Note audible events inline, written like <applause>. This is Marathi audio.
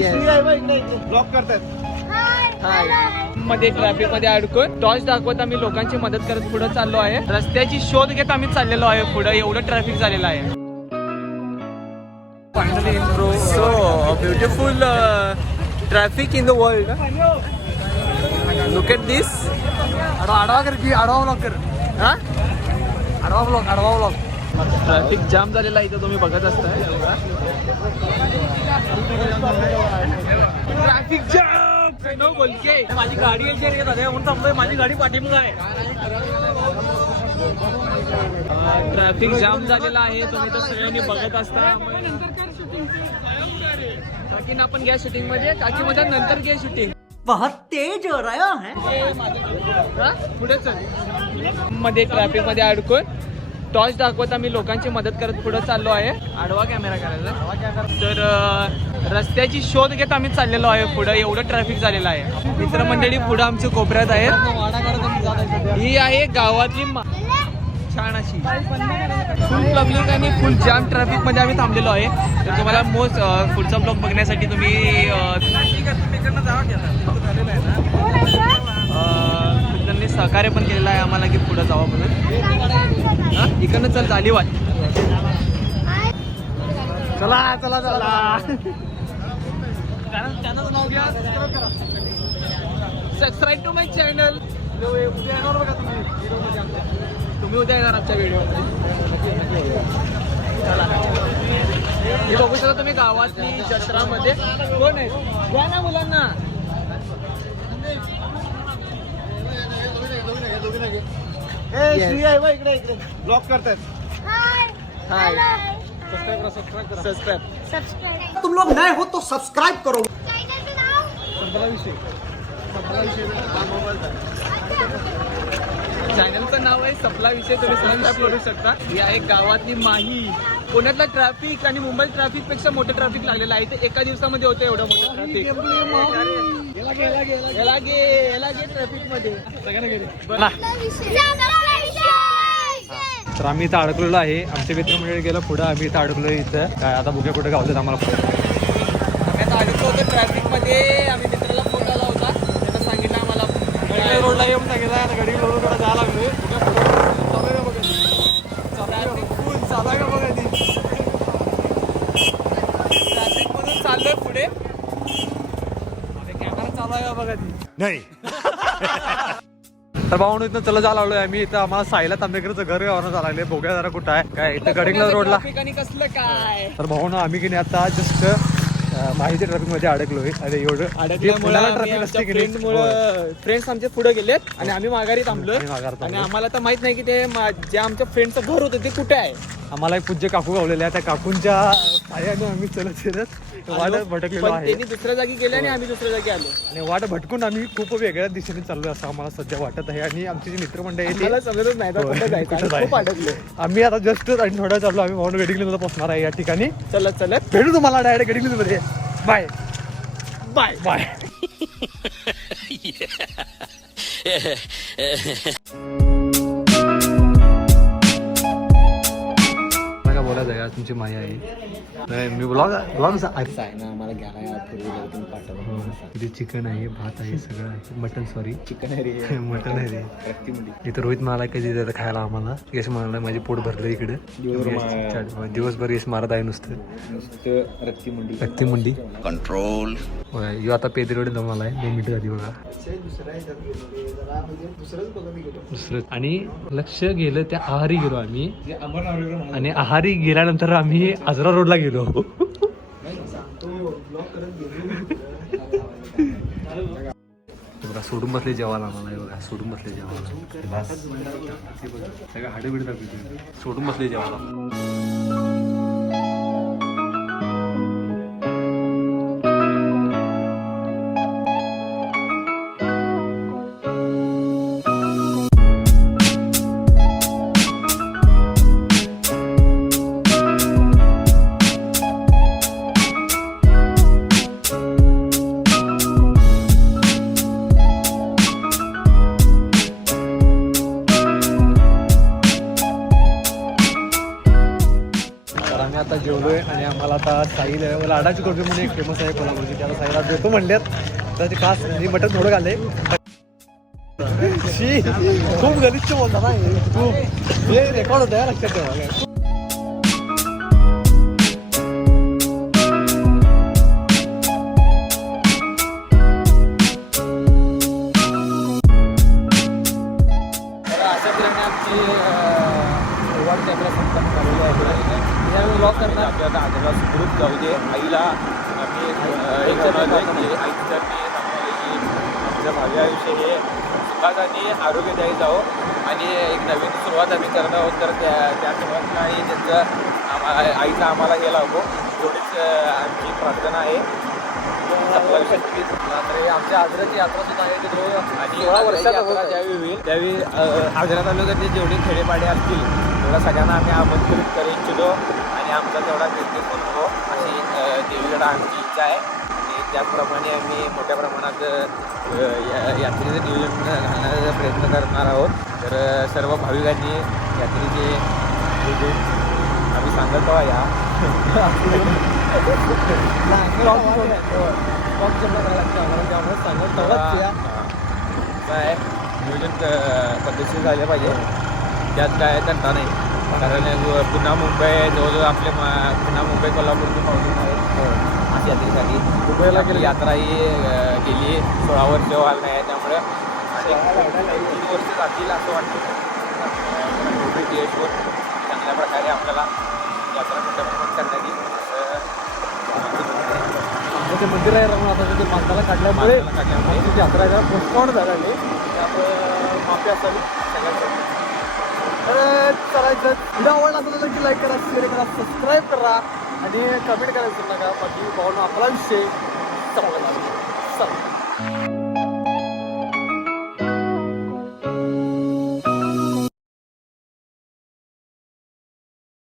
ब्लॉक करतात. मध्ये ट्रॅफिकमध्ये अडकून टॉर्च दाखवत आम्ही लोकांची मदत करत पुढे चाललो आहे. रस्त्याची शोध घेत आम्ही चाललेलो आहे पुढे. एवढं ट्रॅफिक झालेलं आहे. So beautiful traffic in the world look at this आडवा कर की आडवा ब्लॉक कर. हा आडवा ब्लॉक आडवा ब्लॉक ट्रॅफिक जाम झालेला आहे इथं तुम्ही बघत असताय. Traffic jam! नो बोलके. माझी गाडी यायची रे दादा. म्हणून थांबलोय माझी गाडी पाठीमुळे आहे. ट्रॅफिक जाम झालेला आहे तुम्ही तर सगळ्यांनी बघत असता. काकीन आपण घ्या शूटिंगमध्ये. काकी मध्ये नंतर घ्या शूटिंग बहुत तेज हो रहा है। हा? पुढे चल. मध्ये ट्रॅफिकमध्ये अडकून. टॉर्च दाखवत आम्ही लोकांची मदत करत पुढे चाललो आहे. आडवा कॅमेरा करायचा. तर रस्त्याची शोध घेत आम्ही चाललेलो आहे पुढे. एवढं ट्रॅफिक झालेलं आहे. मित्रमंडळी पुढे आमच्या कोपऱ्यात आहेत. ही आहे गावातली छान अशी फुल पब्लिक आणि फुल जाम ट्रॅफिकमध्ये आम्ही थांबलेलो आहे. तर तुम्हाला मोस्ट पुढचा ब्लॉग बघण्यासाठी तुम्ही सहकार्य पण केलेलं आहे आम्हाला की पुढं जावं म्हणून. हा? इकडनं चल झाली वाट. चला चला चला. सबस्क्राईब टू माय चॅनल उद्या येणार बघा तुम्ही तुम्ही उद्या येणार आमच्या व्हिडिओ हे बघू शकता तुम्ही गावातली जत्रामध्ये कोण आहे? ना मुलांना. इकडे इकडे ब्लॉक करतात हाय सबस्क्राईब तुम लोग नए हो तो सब्सक्राइब करो। विषय चॅनलचं नाव आहे सपला विषय तुम्ही सबस्क्राईब करू शकता. ही आहे गावातली माही. पुण्यातला ट्रॅफिक आणि मुंबईत ट्रॅफिकपेक्षा मोठं ट्रॅफिक लागलेलं आहे. ते एका दिवसामध्ये होतं एवढं मोठं ट्रॅफिक याला गे याला गे ट्रॅफिकमध्ये. तर आम्ही इथं अडकलेलो आहे. आमचे मित्रमंडळी गेलं पुढं. आम्ही इथं अडकलो इथं. काय आता बुक्या कुठे गावतात आम्हाला आम्ही आता अडकलो होतो ट्रॅफिकमध्ये. आम्ही मित्राला फोन आला होता. त्यांना सांगितलं आम्हाला. रोडला येऊन सांगितलं. गडिंग रोडकडे जायला लागलोय. ट्रॅफिक फुल चालू आहे का बघा ती ट्रॅफिक मधून पुढे कॅमेरा चालू आहे बघा ती? तर भाऊ इथं चला जायला लागलोय आम्ही. इथं आम्हाला साईला तांबेकरचं घर गावानं जायला लागले. बघूया जरा कुठं आहे. काय इथं गडिंगला रोडला. कसलं काय. तर भाऊ ना आम्ही की नाही आता जस्ट माहिती ट्रॅफिकमध्ये अडकलोय. अरे एवढं. ट्रॅफिक असते की नाही? फ्रेंड्स आमचे पुढे गेलेत आणि आम्ही माघारी थांबलोय. आणि आम्हाला तर माहीत नाही की ते मा- जे आमच्या फ्रेंडचं घर होतं ते कुठे आहे. आम्हाला एक पूज्य काकू गावलेले आहे त्या काकूंच्या साह्याने आम्ही चलत फिरत वाट भटकलेलो पण आहे. त्यांनी दुसऱ्या जागी गेले आणि आम्ही दुसऱ्या जागी आलो. आणि वाट भटकून आम्ही खूप वेगळ्या दिशेने चाललोय असं आम्हाला सध्या वाटत आहे. आणि आमची जी मित्रमंडळी आहे ती- मला नाही आता होय. कुठं जायचं? कुठं आम्ही खूप जायचं? अडकलो. आम्ही आता जस्ट आणि थोडं चाललो. आम्ही भाऊन वेडिंग पोहोचणार आहे या ठिकाणी. चलत चलत भेटू तुम्हाला डायरेक्ट गडिंगमध्ये. बाय बाय बाय का बोलायचं आहे आज तुमची माया आहे. नाही मी ब्लॉग ब्लॉग आहे ना आम्हाला घ्यायला पाठवा इथे चिकन आहे भात आहे सगळं आहे. मटन सॉरी चिकन आहे रे. <laughs> मटन आहे रे. इथं रोहित मला कधी देतं खायला आम्हाला. यश म्हणाला माझे पोट भरलं इकडे. दिवसभर दिवसभर यश मारत आहे नुसतं. नुसतं रक्तीमुंडी. रक्ती मुंडी कंट्रोल यो आता पेदरीकडे जमाला आहे. दोन मिनिटं झाली बघा. दुसरं आणि लक्ष गेलं त्या आहारी गेलो आम्ही. आणि आहारी गेल्यानंतर आम्ही आजरा रोडला गेलो. बघा सोडून बसले जेवायला आम्हाला हे बघा सोडून बसले जेवायला. सगळं हाडे सोडून बसले जेवायला. साईल आहे लाडाची कोलबी म्हणून एक फेमस आहे कोल्हापूरची त्याला साईला देतो म्हणल्यात. तर खास म्हणजे मटण थोडं घाले शी खूप गलिच्छ बोलता ना हे. खूप. हे रेकॉर्ड होतं या लक्षात ठेवा. आमची त्याला संपन्न झालेली आहे यावेळी ब्लॉग करणार? आपल्याला आजोबा सुखरूप जाऊ दे. आईला आम्ही एक बनवलंय की आईचं मी सांगतो की आमचं भावी आयुष्य हे सुखात आणि आरोग्यदायी जावो. आणि एक नवीन सुरुवात आम्ही करत आहोत. तर त्या त्या सुरुवातीला आई त्यांचं आईचं आम्हाला हे एवढीच अं, आमची प्रार्थना आहे. तर आमच्या आजराची यात्रा सुद्धा आहे जवळ आणि सोळा वर्षात यात्रा ज्यावेळी होईल त्यावेळी अ, आग्रा तालुक्यातले जेवढे खेडेपाडे असतील तेवढ्या सगळ्यांना आम्ही आमंत्रित करू इच्छितो आणि आमचा तेवढा निर्देश हो अशी देवीकडं आमची इच्छा आहे आणि त्याचप्रमाणे आम्ही मोठ्या प्रमाणात या- यात्रेचं नियोजन घालण्याचा प्रयत्न करणार आहोत तर सर्व भाविकांनी यात्रेचे नियोजन आम्ही सांगत त्यामुळे तेवढाच या. काय नियोजन पद्धतशीर झालं पाहिजे. त्यात काय तंटा नाही. कारण पुन्हा मुंबई जवळजवळ आपले मा- पुन्हा मुंबई कोल्हापूरची पावसाळा आहे. अशी यात्रेसाठी. मुंबईला गेली. यात्रा ही गेली. सोळा वर्ष व्हायला नाही त्यामुळे. आणि तीन वर्ष जातील असं वाटतं. यशवर चांगल्या प्रकारे आपल्याला यात्रा मोठ्या प्रमाणात करण्यात येईल आमचं ते मंदिर आहे रघुनाथाचं ते बांधायला काढल्यामुळे आमची यात्रा आहे पोस्टपॉन झाल्याने त्यामुळे माफी असावी. सगळ्यांसाठी. तर चालायचं व्हिडिओ आवडला तर नक्की लाईक करा शेअर करा सबस्क्राईब करा. आणि कमेंट करायचं नका. बाकी पाहून आपला विषय संपला चला.